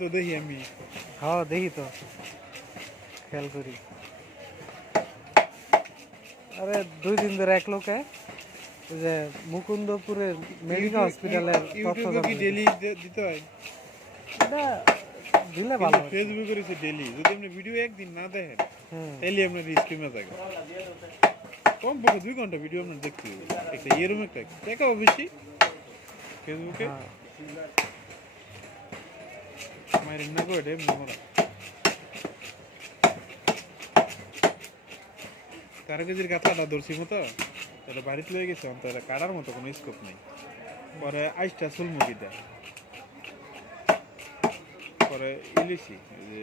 তো দেখি আমি। হ্যাঁ দেখি তো, খেয়াল করি। আরে 2 দিন ধরে এক লোকে ওই যে মুকুন্দপুরের মেডিকেল হসপিটালের তথ্য ইউটিউবে কি জানতে ডেলি দিতে হয়? এটা দিলে ভালো আর কি। ফেসবুকে করেছে ডেলি। যদি আপনি ভিডিও একদিন না দেখেন তাহলে আপনার স্ক্রিমে থাকে কমপক্ষে 2 ঘন্টা ভিডিও আপনার দেখতে হবে। একটা এরকম একটা দেখাও বেশি ফেসবুকে হ্যাঁ মায়ের না করে এটা এমনি মরা 13 কেজির কাতলাটা ধরছি মতো এটা বাড়িতে লয়ে গেছে অন্তত কাটার মতো কোনো স্কোপ নেই। পরে আইসটা চুলমুখি দেয়, পরে ইলিশি যে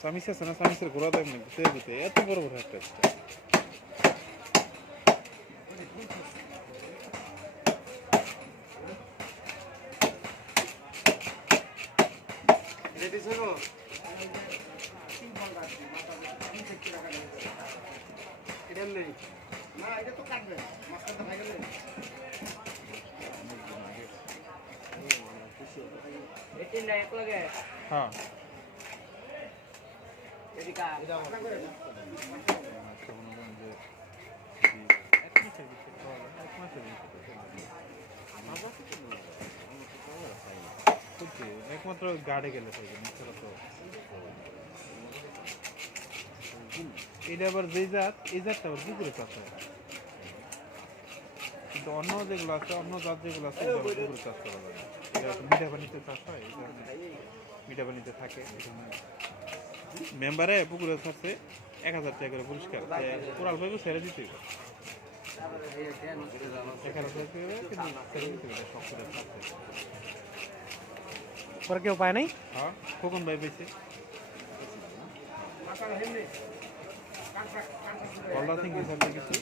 সামিস আছে না, সামিসের ঘোরা দেয় মানে ঘুরতে ঘুরতে এত বড় বড় একটা না এটা তো কাটবে মাছটা ভাই গেলে এটিন এক লাগে হ্যাঁ এদিকা এটা করে একমাত্র গাড়ে গেলে তো এটা আবার যে জাত এই জাতটা আবার পুকুরে চাষ হয়, কিন্তু অন্য যেগুলো আছে অন্য জাত যেগুলো আছে এটা পুকুরে চাষ করা যায় না। এটা মিঠা পানিতে চাষ হয়, এই কারণে মিঠা পানিতে থাকে। মেম্বারে পুকুরে চাষে 1000 টাকা করে পুরস্কার কোরাল ভাবে ছেড়ে দিতে হবে। 1000 টাকা করে কিন্তু ছেড়ে দিতে হবে সব করে চাষে। পরে কেউ পায় নাই। হ্যাঁ খোকন ভাই পেয়েছে গলদা সিং হিসাবে কিছু